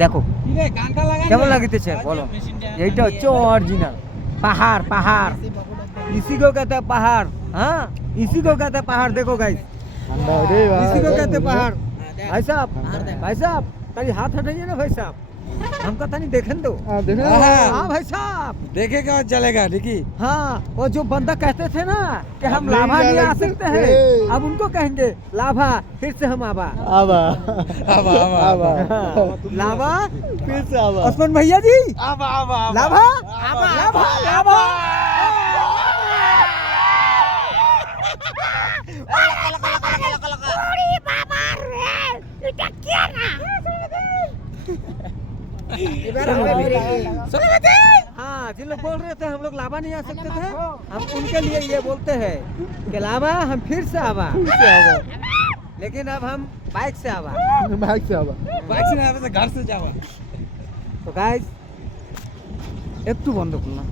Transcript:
দেখো কেমন লাগিতেছে বলো। এইটা হচ্ছে অরিজিনাল पहाड़ पहाड़, इसी को कहते हैं पहाड़। हाँ, इसी को कहते हैं पहाड़। देखो गाइस, इसी को कहते हैं पहाड़। भाई साहब, भाई साहब कहीं हाथ हटाइए ना भाई साहब, हमको तनी देखें दो। हाँ भाई साहब, देखेगा चलेगा निकी। हाँ वो जो बंदा कहते थे ना कि हम लाभा नहीं आ सकते हैं, अब उनको कहेंगे लाभा फिर से हम आबा। आबा आबा आबा लाभा फिर से आबा। उस्मान भैया जी, आबा आबा लाभा लाभा लाभा। हाँ, जिन लोग बोल रहे थे हम लोग लाभा नहीं आ सकते थे, हम उनके लिए ये बोलते हैं कि लाभा हम फिर से आवा, लेकिन अब हम बाइक से आवा। बाइक से आवा, बाइक से नहीं आवा तो घर से जावा। तो गाइस একটু বন্ধ করলাম।